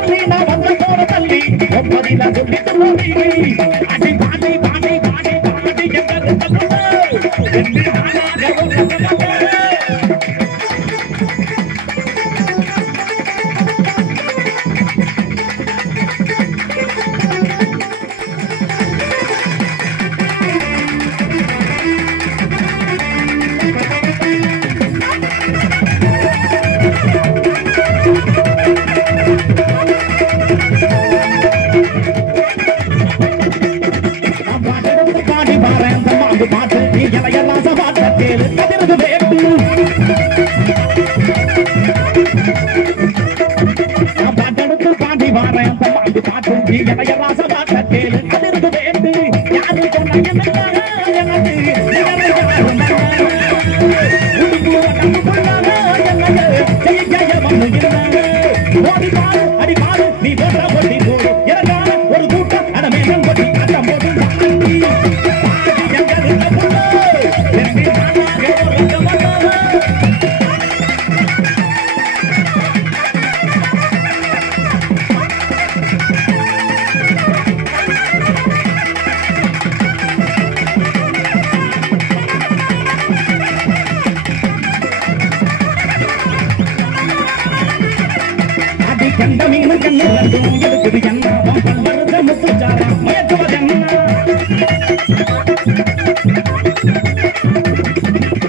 தள்ளி நான் வந்து போற தள்ளி ஒன்பதில சொல்லிட்டு போடி அடி பாடி பாடி பாடி பாடி எங்க பாட்டு நீ இளையராச பாட்ட கேளு கதிரது வேட்டு பாட்டெடுத்து பாடி வாரேன் பாட்டு பாட்டு நீ இளையராச பாட்ட கேளு கதிரது வேட்டு யாரு சொன்ன எனக்கு அடி பாடு நீ போடுற பொட்டி போடு இறங்கான ஒரு கூட்டம் அட மேகம் பொட்டி கட்டம் போட்டு கண்ட மீனு கண்ணு எடுக்குது என்ன வருஷ முத்துச்சாரா மயக்குவது என்ன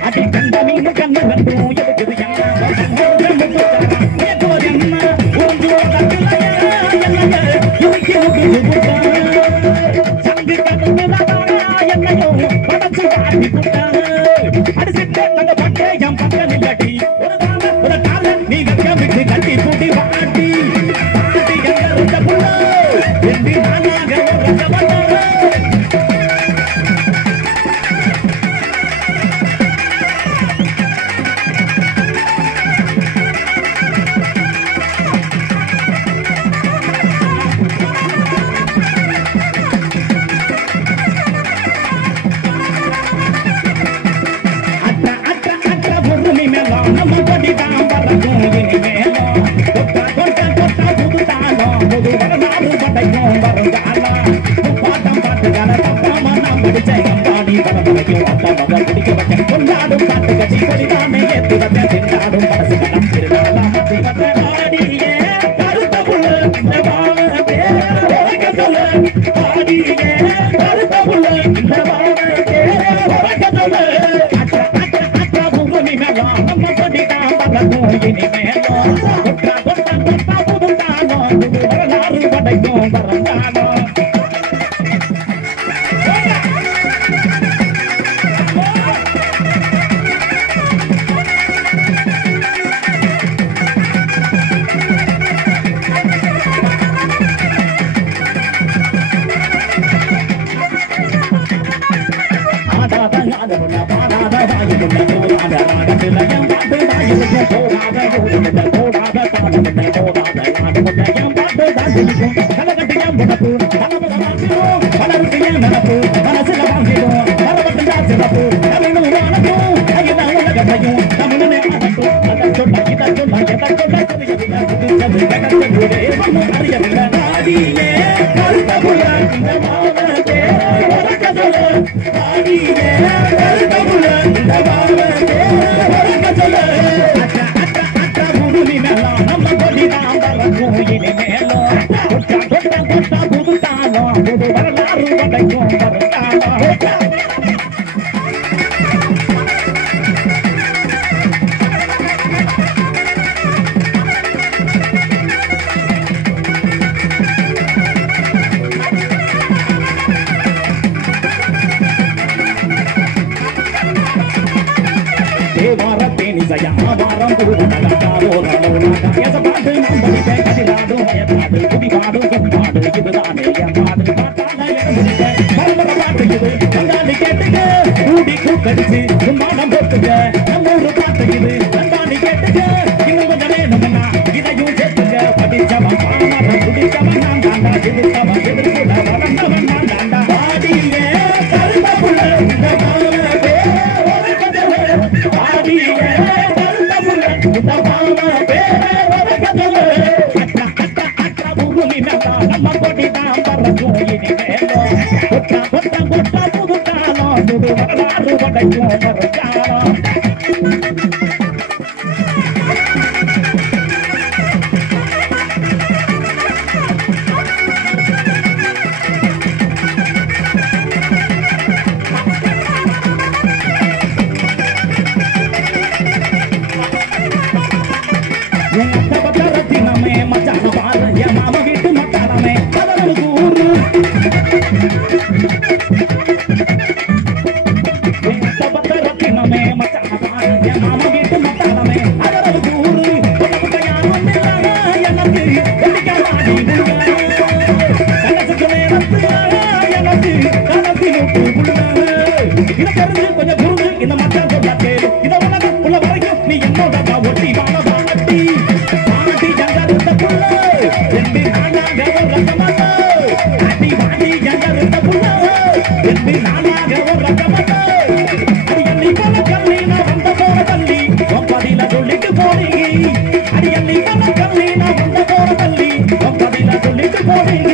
அடி கண்ட மீனு கண்ணு எடுக்குது என்ன வருஷ முத்துச்சாரா மயக்குவது என்ன சங்கு என்னையோ படச்சு காட்டி கொடுத்தாங்க அடிச்சுட்டு தங்க பட்டே என் பக்க நில்லடி ஒரு கால நீ கட்ட விட்டு கட்டி கூட்டி வாட்டி நம்ம கொடி தான் பறக்கும் இனிமேலும் தொட்டா தொட்டா தொட்டா புதுதாலும் புது வரலாறு படைக்கும் வருங்காலம் பாட்டம் பாட்டுக்கான தப்பாம நாம் படிச்ச பாடி பரபரைக்கும் அந்த மகள் பிடிக்க வச்சேன் கொண்டாடும் பாட்டு கட்சி கொடிதானே ஏத்து வச்சேன் திண்டாடும் பரசு கடம் திருநாளாம் பத்தி வச்ச ஆடியே கருத்த புள்ள இந்த வாழ பேர சொல்ல ஆடியே கருத்த புள்ள இந்த வாழ பேர சொல்ல நம்ம கொடி தான் பறக்கும் இனிமேலும் தொட்டா தொட்டா தொட்டா புதுதாலும் புது வரலாறு படைக்கும் வருங்காலம் பாடு படைக்கும் வரும் காலம் ரத்தினமே மச்சான பாரு என் மாமா வீட்டு மத்தாளமே அதனோட ஊரு ரத்தினமே மச்சான பாரு என் மாமா வீட்டு மத்தாளமே அதனோட ஊரு யாரும் எனக்கு எண்ணிக்காடி கணக்கு நேரத்து எனக்கு கணக்கு இதை தெரிஞ்சு கொஞ்சம் புரிஞ்சு இந்த மச்சான் சொல்ல கேளு இதை உலகம் உள்ள வரைக்கும் நீ என்னோட ஒட்டி வாழ வாழட்டி சொல்லிட்டு போறீங்க